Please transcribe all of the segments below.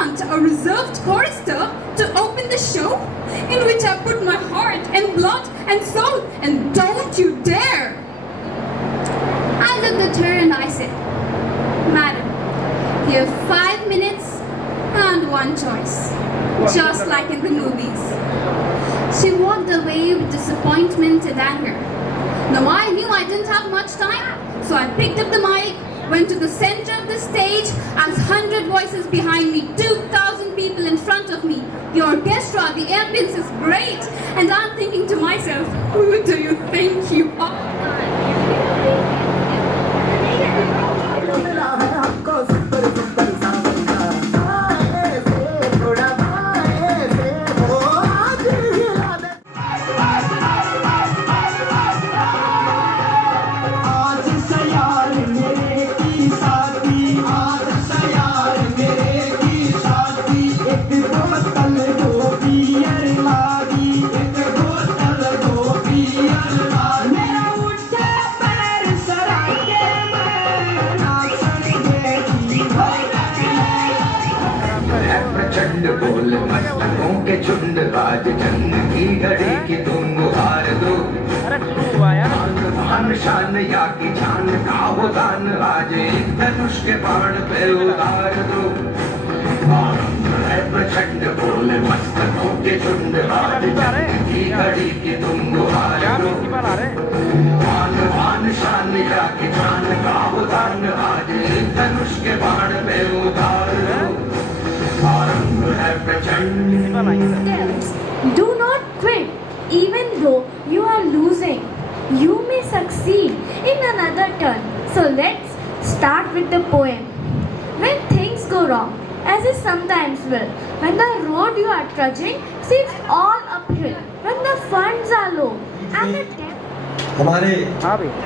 want a reserved chorister to open the show in which I put my heart and blood and soul, and don't you dare! I looked at her and I said, Madam, you have 5 minutes and one choice, just like in the movies. She walked away with disappointment and anger. Now I knew I didn't have much time, so I picked up the mic, went to the center of the stage, as 100 voices behind me, 2,000 people in front of me. The orchestra, the ambience is great, and I'm thinking to myself, who do you think you are? बोल मस्तकों के झुंड आज जंग की घड़ी की तुम हार दो। आन शान या की जान का वो दान आज एक धनुष के बाण पे उतार दो। है प्रचंड बोल मस्तकों के झुंड आज जंग की घड़ी की तुम हार दो। आन शान या की जान का वो दान आज एक धनुष के बाण पे उतार दो। Girls, do not quit. Even though you are losing, you may succeed in another turn. So let's start with the poem. When things go wrong, as it sometimes will, when the road you are trudging seems all uphill, when the funds are low and the हमारे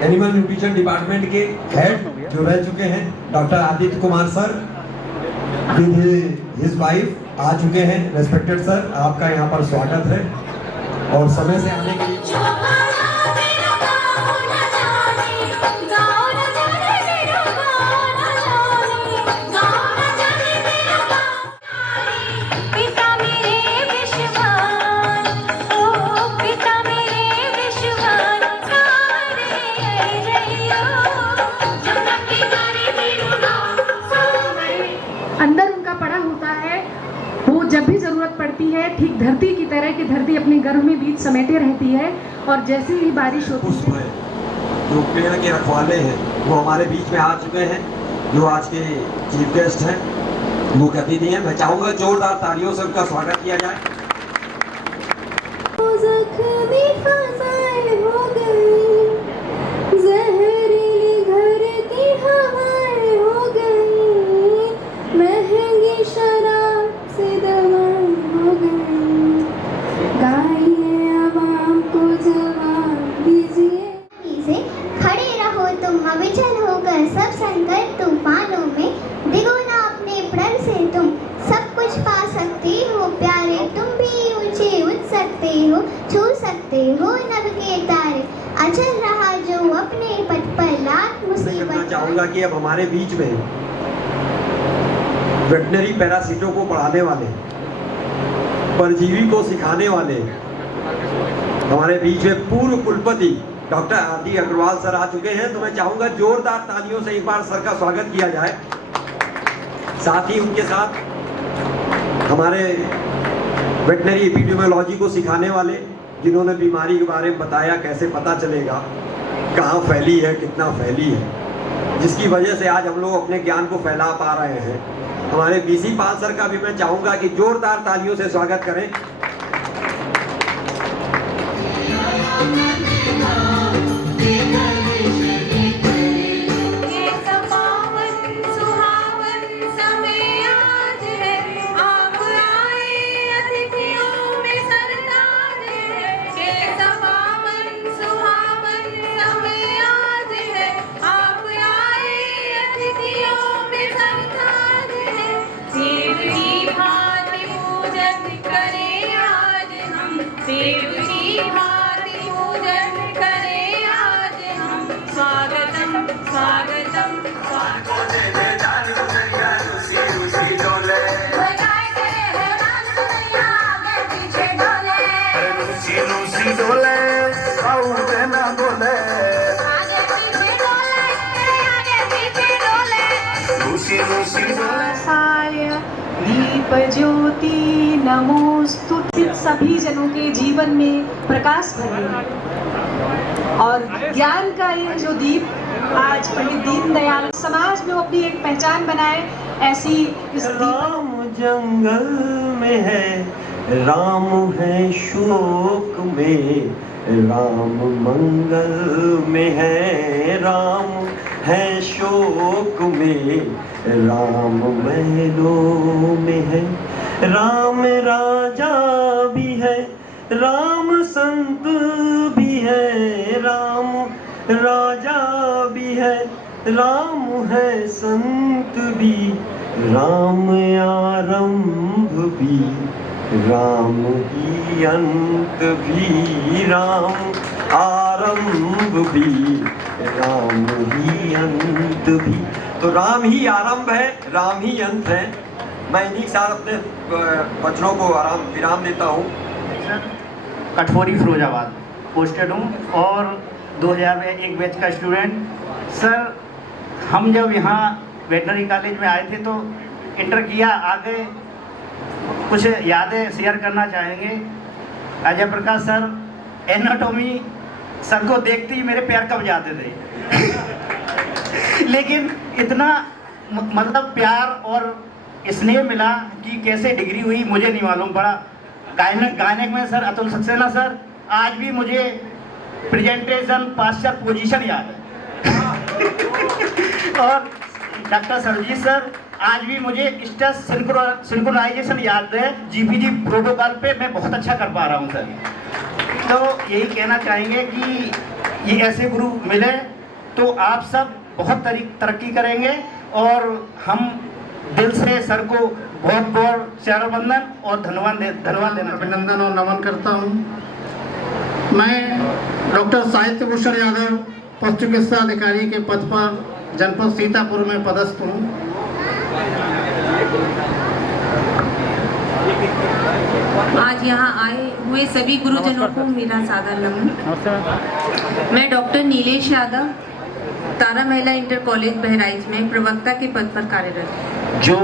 animal nutrition department के head जो रह चुके हैं doctor Aditya Kumar sir, his wife आ चुके हैं। Respected sir, आपका यहाँ पर स्वागत है और समय से आने के लिए अंदर उनका पड़ा होता है। वो जब भी ज़रूरत पड़ती है, ठीक धरती की तरह कि धरती अपने गर्भ में बीज समेटे रहती है, और जैसे ही बारिश होती है जो पेड़ के रखवाले हैं वो हमारे बीच में आ चुके हैं, जो आज के चीफ गेस्ट हैं, मुख्य अतिथि हैं। मैं चाहूँगा जोरदार तालियों से उनका स्वागत किया जाए। सब संकट तूफानों में दिगो ना अपने प्रण से तुम सब कुछ पा सकते हो प्यारे। तुम भी ऊंचे उठ सकते हो, छू सकते हो नभ के तारे। अचल रहा जो अपने पथ पर लाख मुसीबत। चाहूंगा कि अब हमारे बीच में वेटनरी पैरासीटों को पढ़ाने वाले, परजीवी को सिखाने वाले हमारे बीच में पूर्व कुलपति डॉक्टर आदि अग्रवाल सर आ चुके हैं। तो मैं चाहूंगा जोरदार तालियों से एक बार सर का स्वागत किया जाए। साथ ही उनके साथ हमारे वेटनरी एपिडेमियोलॉजी को सिखाने वाले, जिन्होंने बीमारी के बारे में बताया, कैसे पता चलेगा, कहाँ फैली है, कितना फैली है, जिसकी वजह से आज हम लोग अपने ज्ञान को फैला पा रहे हैं। हमारे बीसी पाल सर का भी मैं चाहूंगा कि जोरदार तालियों से स्वागत करें। देव की भांति पूजन करें। दीप ज्योति नमोस्तुते सभी जनों के जीवन में प्रकाश भरे और ज्ञान का ये जो दीप आज पंडित दीनदयाल समाज में अपनी एक पहचान बनाए, ऐसी इस राम जंगल में है, राम है शोक में, राम मंगल में है, राम है शोक में, राम महलों में है, राम राजा भी है, राम संत भी है, राम राजा भी है, राम है संत भी, राम आरंभ भी, राम ही अंत भी, राम आरंभ भी, राम ही अंत भी। तो राम ही आरंभ है, राम ही अंत है। मैं इन्हीं के साथ अपने वचनों को विराम देता हूँ। कठफोरी फिरोजाबाद पोस्टेड हूँ और 2001 बैच का स्टूडेंट। सर हम जब यहाँ वेटनरी कॉलेज में आए थे तो इंटर किया, आगे कुछ यादें शेयर करना चाहेंगे। Ajay Prakash sir anatomy sir को देखते ही मेरे पैर कब जाते थे लेकिन इतना मतलब प्यार और स्नेह मिला कि कैसे डिग्री हुई मुझे नहीं मालूम पड़ा। गायनिक में सर अतुल सक्सेना सर, आज भी मुझे प्रेजेंटेशन पास्चर पोजीशन याद है और डॉक्टर सरजीत सर, आज भी मुझे स्टेज सिंक्रोनाइजेशन याद है। जीपीजी प्रोटोकॉल पे मैं बहुत अच्छा कर पा रहा हूँ सर। तो यही कहना चाहेंगे कि ये ऐसे गुरु मिले तो आप सब बहुत तरक्की करेंगे और हम दिल से सर को बहुत बहुत चरणवंदन और धन्यवाद देना अभिनंदन और नमन करता हूँ। मैं डॉक्टर साहित्य भूषण यादव पशु चिकित्सा अधिकारी के पद पर जनपद सीतापुर में पदस्थ हूँ। आज यहाँ आए हुए सभी गुरुजनों को मेरा सादर नमन। मैं डॉक्टर नीलेश यादव तारा महिला इंटर कॉलेज बहराइच में प्रवक्ता के पद पर कार्यरत हूँ। जो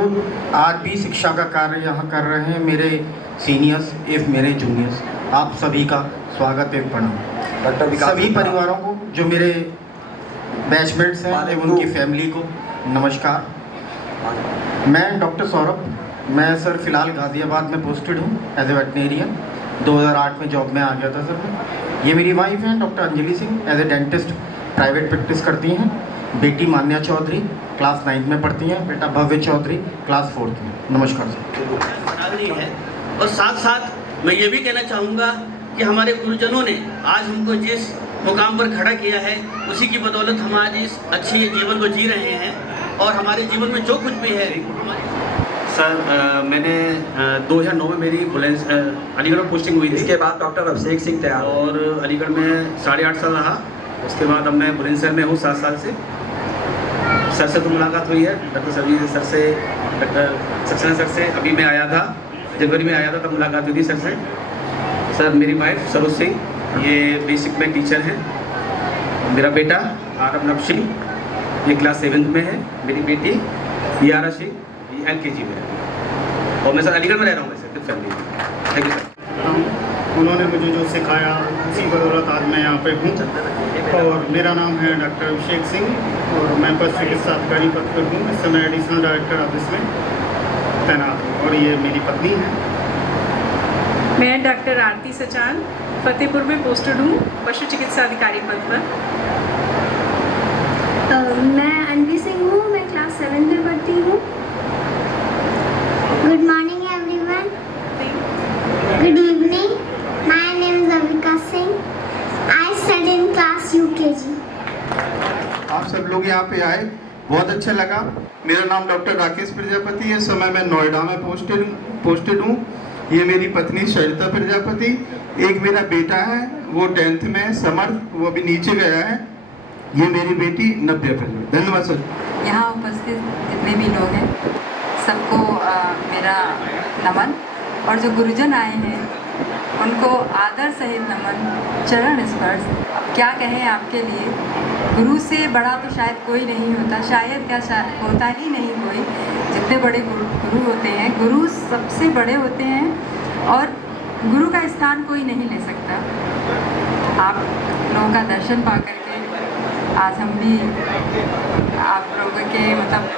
आज भी शिक्षा का कार्य यहाँ कर रहे हैं मेरे सीनियर्स एवं मेरे जूनियर्स, आप सभी का स्वागत एवं प्रणाम। सभी परिवारों को जो मेरे बैचमेट्स हैं एवं उनकी फैमिली को नमस्कार। मैं डॉक्टर सौरभ, मैं सर फिलहाल गाज़ियाबाद में पोस्टेड हूँ एज ए वेटनेरियन। 2008 में जॉब में आ गया था सर। ये मेरी वाइफ हैं doctor Anjali Singh, as a dentist private practice करती हैं। बेटी मान्या चौधरी क्लास 9 में पढ़ती हैं, बेटा भव्य चौधरी क्लास 4 में। नमस्कार सर। है और साथ साथ मैं ये भी कहना चाहूँगा कि हमारे गुरुजनों ने आज हमको जिस मुकाम पर खड़ा किया है उसी की बदौलत हम आज इस अच्छे जीवन को जी रहे हैं और हमारे जीवन में जो कुछ भी है। सर मैंने 2009 में मेरी अलीगढ़ में पोस्टिंग हुई थी। इसके बाद डॉक्टर अभिषेक सिंह तैयार और अलीगढ़ में 8.5 साल रहा। उसके बाद अब मैं बुलंदशहर में हूँ 7 साल से। सर से तो मुलाकात हुई है, डॉक्टर सरजीत सर से, डॉक्टर सक्सेना सर से अभी मैं आया था, जनवरी में आया था, तब मुलाकात हुई थी सर से। सर मेरी वाइफ सरोज सिंह, ये बेसिक में टीचर हैं। मेरा बेटा आरब सिंह, ये क्लास 7th में है। मेरी बेटी यारा सिंह, ये LKG में है। और मैं सर अलीगढ़ में रह रहा हूँ वैसे फैमिली। Thank you sir. उन्होंने मुझे जो सिखाया उसी बदौलत आज मैं यहाँ पे हूँ। और मेरा नाम है डॉक्टर अभिषेक सिंह और मैं पशु चिकित्सा अधिकारी पद पर हूँ। इस समय एडिशनल डायरेक्टर ऑफिस में तैनात हूँ और ये मेरी पत्नी है। मैं डॉक्टर आरती सचान फतेहपुर में पोस्टेड हूँ पशु चिकित्सा अधिकारी पद पर। मैं अनवी सिंह हूँ, मैं क्लास 7 में पढ़ती हूँ। Good morning everyone. Good evening. My name is Avika Singh. I study in class UKG. आप सब लोग यहाँ पे आए, बहुत अच्छा लगा। मेरा नाम डॉक्टर राकेश प्रजापति है। इस समय मैं नोएडा में पोस्टेड हूँ। ये मेरी पत्नी सरिता प्रजापति। एक मेरा बेटा है, वो 10th में है, समर्थ, वो अभी नीचे गया है। ये मेरी बेटी नव्या प्रजापति। धन्यवाद सर। यहाँ उपस्थित जितने भी लोग हैं सबको मेरा नमन, और जो गुरुजन आए हैं उनको आदर सहित नमन, चरण स्पर्श। अब क्या कहें आपके लिए, गुरु से बड़ा तो शायद कोई नहीं होता, शायद क्या होता ही नहीं कोई। जितने बड़े गुरु होते हैं, गुरु सबसे बड़े होते हैं और गुरु का स्थान कोई नहीं ले सकता। आप लोगों का दर्शन पा करके आज हम भी आप लोगों के मतलब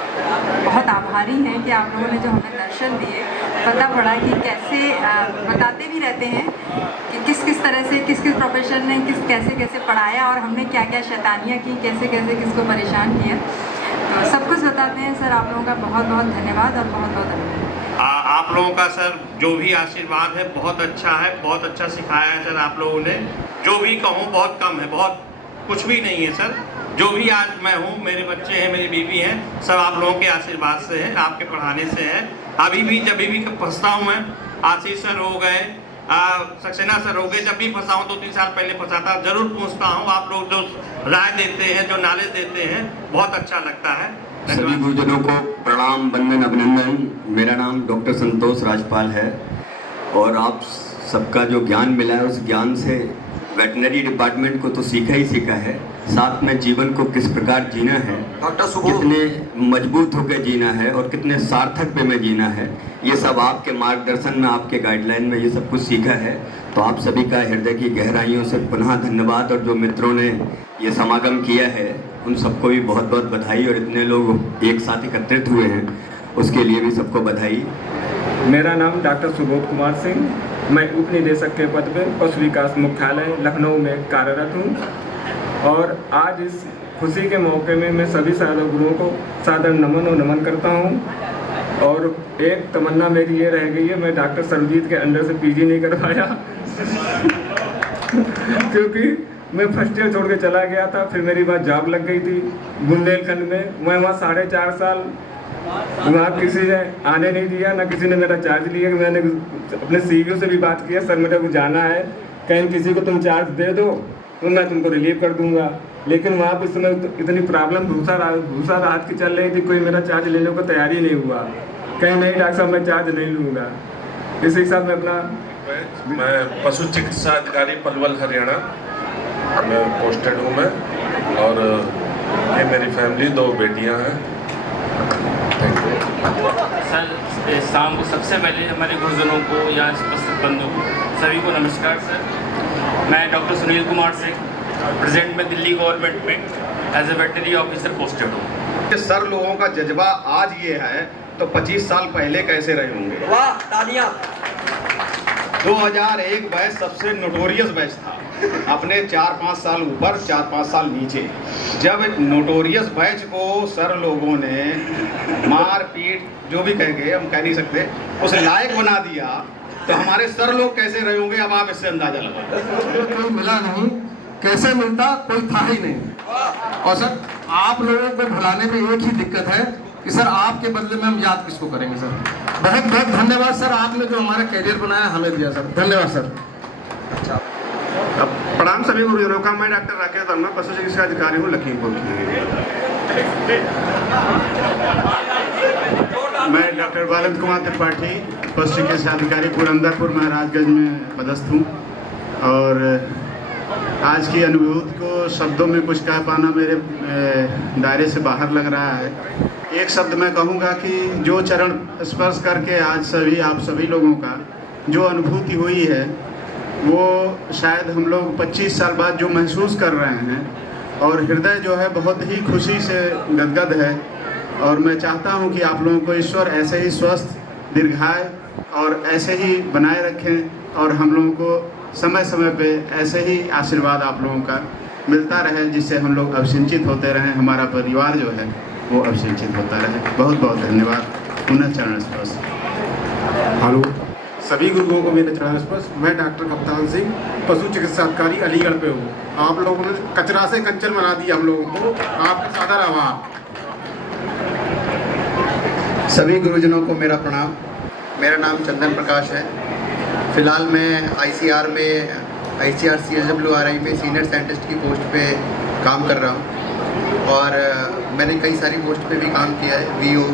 बहुत आभारी हैं कि आप लोगों ने जो हमें दर्शन दिए, पता पड़ा कि कैसे बताते भी रहते हैं कि किस किस तरह से किस किस प्रोफेशन ने कैसे कैसे पढ़ाया और हमने क्या क्या शैतानियाँ की, कैसे कैसे किसको परेशान किया। तो सब कुछ बताते हैं सर। आप लोगों का बहुत बहुत धन्यवाद और बहुत बहुत धन्यवाद। आप लोगों का सर जो भी आशीर्वाद है बहुत अच्छा है, बहुत अच्छा सिखाया है सर आप लोगों ने। जो भी कहूँ बहुत कम है, बहुत कुछ भी नहीं है सर। जो भी आज मैं हूँ, मेरे बच्चे हैं, मेरी बीवी हैं, सब आप लोगों के आशीर्वाद से है, आपके पढ़ाने से है। अभी भी जब भी फंसता हूँ मैं, आशीष सर हो गए, सक्सेना सर हो गए, जब भी फंसा हूँ 2-3 साल पहले फंसा था, जरूर पूछता हूँ। आप लोग जो राय देते हैं, जो नॉलेज देते हैं, बहुत अच्छा लगता है। सभी गुरुजनों को प्रणाम, वंदन, अभिनंदन। मेरा नाम डॉक्टर संतोष राजपाल है और आप सबका जो ज्ञान मिला है उस ज्ञान से वेटनरी डिपार्टमेंट को तो सीखा ही सीखा है, साथ में जीवन को किस प्रकार जीना है, कितने मजबूत होकर जीना है और कितने सार्थक वे में जीना है, ये सब आपके मार्गदर्शन में, आपके गाइडलाइन में ये सब कुछ सीखा है। तो आप सभी का हृदय की गहराइयों से पुनः धन्यवाद। और जो मित्रों ने ये समागम किया है उन सबको भी बहुत बहुत बधाई। और इतने लोग एक साथ एकत्रित हुए हैं उसके लिए भी सबको बधाई। मेरा नाम डॉक्टर सुबोध कुमार सिंह, मैं उप निदेशक के पद पर पशु विकास मुख्यालय लखनऊ में कार्यरत हूँ। और आज इस खुशी के मौके में मैं सभी साधु गुरुओं को सादर नमन करता हूँ। और एक तमन्ना मेरी ये रह गई है, मैं डॉक्टर सर्वजीत के अंडर से पीजी नहीं कर पाया क्योंकि मैं फर्स्ट ईयर छोड़ के चला गया था। फिर मेरी बात जॉब लग गई थी बुंदेलखंड में। मैं वहाँ 4.5 साल वहाँ किसी ने आने नहीं दिया, ना किसी ने मेरा चार्ज लिया। मैंने अपने सीईओ से भी बात किया, सर मेरे को जाना है, कहीं किसी को तुम चार्ज दे दो तो मैं तुमको रिलीव कर दूंगा। लेकिन वहाँ पर इस समय इतनी प्रॉब्लम भूसा राहत की चल रही थी, कोई मेरा चार्ज लेने को तैयार ही नहीं हुआ। कहीं नहीं डॉक्टर साहब मैं चार्ज नहीं लूँगा। इसी के साथ मैं अपना मैं पशु चिकित्सा अधिकारी पलवल हरियाणा में पोस्टेड हूँ मैं। और ये मेरी फैमिली, 2 बेटियाँ हैं। सर शाम को सबसे पहले हमारे गुरुजनों को या उपस्थित बंधु सभी को नमस्कार सर। मैं डॉक्टर सुनील कुमार सिंह, प्रेजेंट में दिल्ली गवर्नमेंट में as a veterinary officer posted हूँ। सर लोगों का जज्बा आज ये है तो 25 साल पहले कैसे रहे होंगे। वाह, तालियां। 2001 बैच सबसे नोटोरियस बैच था, अपने 4-5 साल ऊपर 4-5 साल नीचे। जब नोटोरियस बैच को सर लोगों ने मार पीट जो भी कह गए, हम कह नहीं सकते, उस लायक बना दिया, तो हमारे सर लोग कैसे रहे होंगे अब आप इससे अंदाजा लगाओ। कोई मिला नहीं, कैसे मिलता कोई था ही नहीं। और सर आप लोगों को भुलाने में एक ही दिक्कत है कि सर आपके बदले में हम याद किसको करेंगे। सर बहुत बहुत धन्यवाद सर, आपने जो हमारा कैरियर बनाया हमें दिया सर, धन्यवाद सर। अच्छा, प्रणाम सभी गुरुजनों का। मैं डॉक्टर राकेश वर्मा, पशु चिकित्सा अधिकारी हूँ लखीमपुर की। मैं डॉक्टर बालन कुमार त्रिपाठी, पशु चिकित्सा अधिकारी पुरंदरपुर महाराजगंज में पदस्थ हूँ। और आज की अनुभूति को शब्दों में कुछ कह पाना मेरे दायरे से बाहर लग रहा है। एक शब्द मैं कहूँगा कि जो चरण स्पर्श करके आज आप सभी लोगों का जो अनुभूति हुई है वो शायद हम लोग 25 साल बाद जो महसूस कर रहे हैं, और हृदय जो है बहुत ही खुशी से गदगद है। और मैं चाहता हूं कि आप लोगों को ईश्वर ऐसे ही स्वस्थ, दीर्घायु और ऐसे ही बनाए रखें, और हम लोगों को समय समय पे ऐसे ही आशीर्वाद आप लोगों का मिलता रहे, जिससे हम लोग अभिसिंचित होते रहें, हमारा परिवार जो है वो अभिसिंचित होता रहे। बहुत बहुत धन्यवाद। पुनः चरण स्पर्श। हेलो सभी गुरुओं को मेरे चरण स्पर्श। मैं डॉक्टर कप्तान सिंह, पशु चिकित्सा अधिकारी अलीगढ़ पे हूँ। आप लोगों ने कचरा से कंचन बना दिया हम लोगों को, आपका सादर आभार। सभी गुरुजनों को मेरा प्रणाम। मेरा नाम चंदन प्रकाश है। फिलहाल मैं ICR में CSWRI में सीनियर साइंटिस्ट की पोस्ट पे काम कर रहा हूँ। और मैंने कई सारी पोस्ट पे भी काम किया है, VO,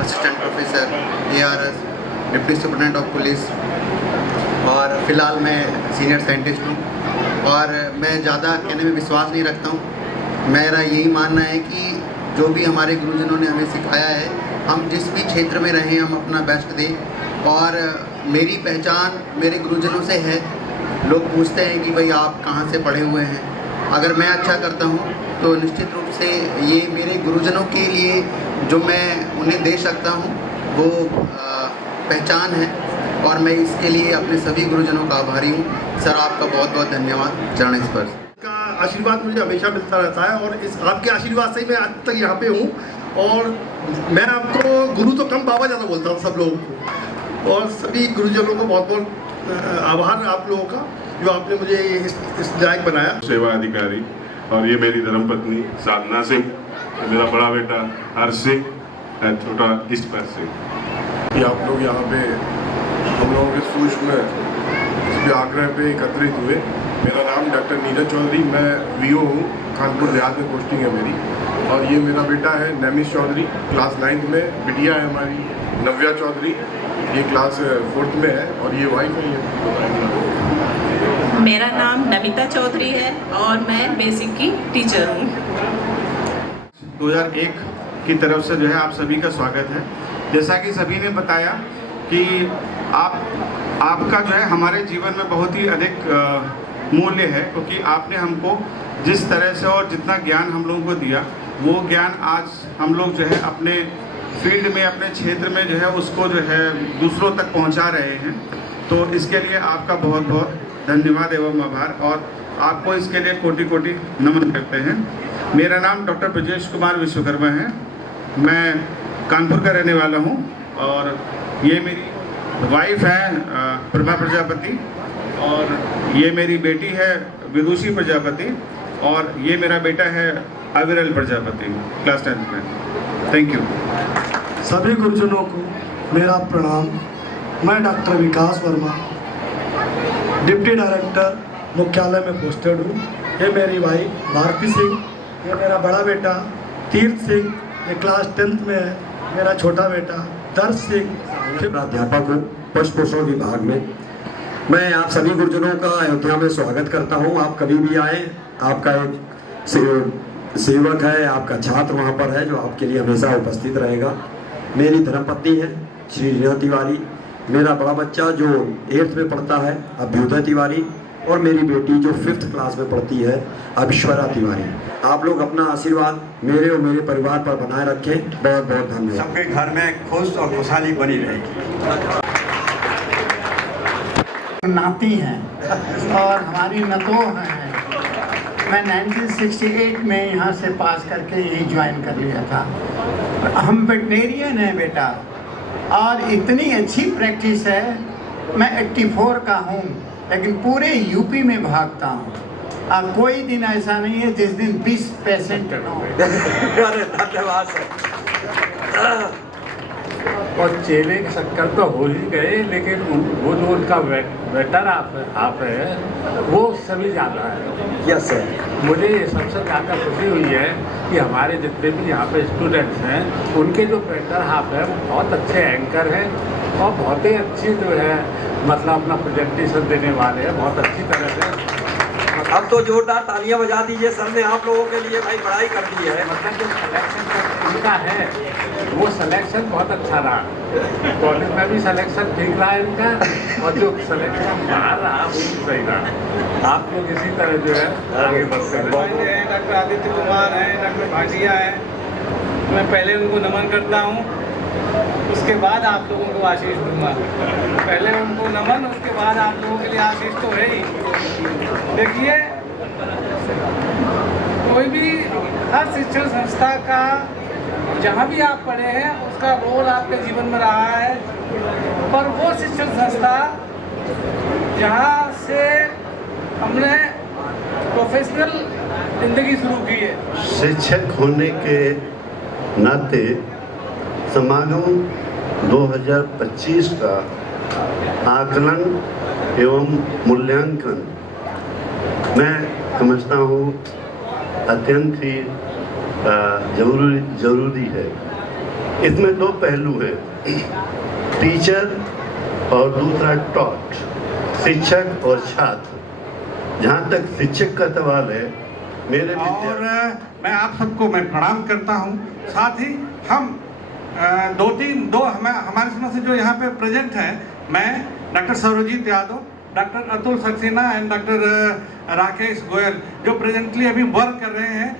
assistant professor, ARS, deputy superintendent of police, और फिलहाल मैं सीनियर साइंटिस्ट हूँ। और मैं ज़्यादा कहने में विश्वास नहीं रखता हूँ। मेरा यही मानना है कि जो भी हमारे गुरुजनों ने हमें सिखाया है, हम जिस भी क्षेत्र में रहें हम अपना बेस्ट दें। और मेरी पहचान मेरे गुरुजनों से है। लोग पूछते हैं कि भाई आप कहाँ से पढ़े हुए हैं। अगर मैं अच्छा करता हूँ तो निश्चित रूप से ये मेरे गुरुजनों के लिए जो मैं उन्हें दे सकता हूँ वो पहचान है, और मैं इसके लिए अपने सभी गुरुजनों का आभारी हूँ। सर आपका बहुत बहुत धन्यवाद। चरण स्पर्श का आशीर्वाद मुझे हमेशा मिलता रहता है, और इस आपके आशीर्वाद से ही मैं आज तक यहाँ पे हूँ। और मैं आपको गुरु तो कम, बाबा ज़्यादा बोलता हूँ सब लोगों को। और सभी गुरुजनों को बहुत बहुत आभार आप लोगों का, जो आपने मुझे इस लायक बनाया। सेवा अधिकारी, और ये मेरी धर्मपत्नी साधना सिंह, मेरा बड़ा बेटा हर्ष सिंह, छोटा ईश्वर सिंह। आप लोग यहाँ पे हम लोगों के सूक्ष्म इस आग्रह पे एकत्रित हुए। मेरा नाम डॉक्टर नीरज चौधरी, मैं वीओ हूँ, कानपुर देहात में पोस्टिंग है मेरी। और ये मेरा बेटा है नैमिष चौधरी, क्लास 9th में। बिटिया है हमारी नव्या चौधरी, ये क्लास 4th में है। और ये वाइफ है। मेरा नाम नमिता चौधरी है और मैं बेसिक की टीचर हूँ। 2001 की तरफ से जो है आप सभी का स्वागत है। जैसा कि सभी ने बताया कि आपका जो है हमारे जीवन में बहुत ही अधिक मूल्य है, क्योंकि आपने हमको जिस तरह से और जितना ज्ञान हम लोगों को दिया, वो ज्ञान आज हम लोग जो है अपने फील्ड में, अपने क्षेत्र में जो है उसको जो है दूसरों तक पहुंचा रहे हैं। तो इसके लिए आपका बहुत बहुत धन्यवाद एवं आभार, और आपको इसके लिए कोटि कोटि नमन करते हैं। मेरा नाम डॉक्टर ब्रजेश कुमार विश्वकर्मा है। मैं कानपुर का रहने वाला हूँ, और ये मेरी वाइफ है प्रभा प्रजापति, और ये मेरी बेटी है विदुषी प्रजापति, और ये मेरा बेटा है अविरल प्रजापति, क्लास 10th में। Thank you. सभी गुरुजनों को मेरा प्रणाम। मैं डॉक्टर विकास वर्मा, डिप्टी डायरेक्टर मुख्यालय में पोस्टेड हूँ। ये मेरी वाइफ भारती सिंह, ये मेरा बड़ा बेटा तीर्थ सिंह, ये क्लास 10th में है। मेरा छोटा बेटा दर्श सिंह, प्राध्यापक हूँ पशु पोषण विभाग में। मैं आप सभी गुरुजनों का अयोध्या में स्वागत करता हूँ। आप कभी भी आए, आपका एक सेवक है, आपका छात्र वहाँ पर है जो आपके लिए हमेशा उपस्थित रहेगा। मेरी धर्मपत्नी है श्री रीना तिवारी, मेरा बड़ा बच्चा जो 8th में पढ़ता है अभ्युदय तिवारी, और मेरी बेटी जो 5th क्लास में पढ़ती है अभिश्वरा तिवारी। आप लोग अपना आशीर्वाद मेरे और मेरे परिवार पर बनाए रखें। बहुत बहुत धन्यवाद। सबके घर में खुश और खुशहाली बनी रहेगी। नाती हैं और हमारी नतों हैं। मैं 1968 में यहाँ से पास करके यही ज्वाइन कर लिया था। हम वेटनेरियन हैं बेटा, और इतनी अच्छी प्रैक्टिस है। मैं 84 का हूँ, लेकिन पूरे यूपी में भागता हूँ। कोई दिन ऐसा नहीं है जिस दिन 20 पेशेंट न हो। धन्यवाद सर। और चेले के चक्कर तो हो ही गए, लेकिन वो जो उनका बेटर आप है वो सभी ज़्यादा है। Yes sir. मुझे ये सबसे ज़्यादा खुशी हुई है कि हमारे जितने भी यहाँ पे स्टूडेंट्स हैं, उनके जो बेटर हाफ है वो बहुत अच्छे एंकर हैं, और बहुत ही अच्छी जो है मतलब अपना प्रेजेंटेशन देने वाले हैं बहुत अच्छी तरह से। अब तो जोरदार तालियां बजा दीजिए, सर ने आप लोगों के लिए भाई पढ़ाई कर दी है। मतलब जो सिलेक्शन उनका है वो सिलेक्शन बहुत अच्छा रहा। कॉलेज में भी सिलेक्शन ठीक रहा इनका, और जो सिलेक्शन बाहर रहा वो भी सही रहा। आप लोग इसी तरह जो है आगे बढ़ते हैं। डॉक्टर आदित्य कुमार हैं, डॉक्टर भाटिया हैं, मैं पहले उनको नमन करता हूँ, उसके बाद आप लोगों को आशीष दूंगा। पहले उनको नमन, उसके बाद आप लोगों के लिए आशीष तो है ही। देखिए, कोई भी हर शिक्षण संस्था का जहाँ भी आप पढ़े हैं उसका रोल आपके जीवन में रहा है, पर वो शिक्षण संस्था जहाँ से हमने प्रोफेशनल जिंदगी शुरू की है। शिक्षक होने के नाते समागम 2025 का आकलन एवं मूल्यांकन मैं समझता हूँ अत्यंत ही जरूरी है। इसमें दो पहलू हैं, टीचर और दूसरा टॉट, शिक्षक और छात्र। जहाँ तक शिक्षक का सवाल है मेरे और मैं आप सबको मैं प्रणाम करता हूँ। साथ ही हम हमारे समझ से जो यहाँ पे प्रेजेंट हैं, मैं doctor Saurjit Yadav, doctor Atul Saxena and doctor Rakesh Goyal, जो प्रेजेंटली अभी वर्क कर रहे हैं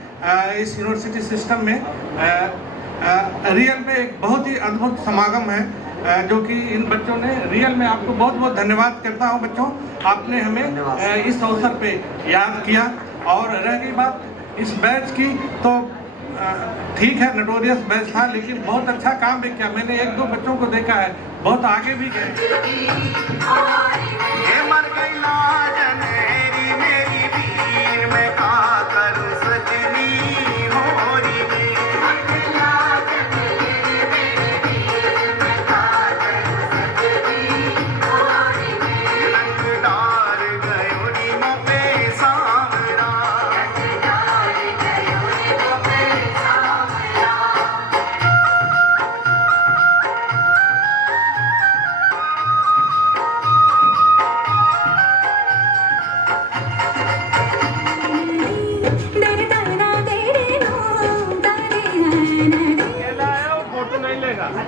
इस यूनिवर्सिटी सिस्टम में। रियल में एक बहुत ही अद्भुत समागम है जो कि इन बच्चों ने रियल में आपको बहुत बहुत धन्यवाद करता हूँ बच्चों, आपने हमें इस अवसर पे याद किया। और रह गई बात इस बैच की, तो ठीक है नोटोरियस बैच था लेकिन बहुत अच्छा काम भी किया। मैंने 1-2 बच्चों को देखा है बहुत आगे भी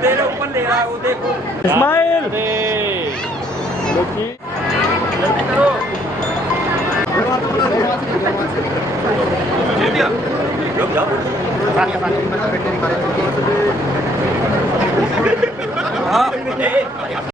तेरे ऊपर ले रहा है वो देखो इस्माइल जल्दी करो हाँ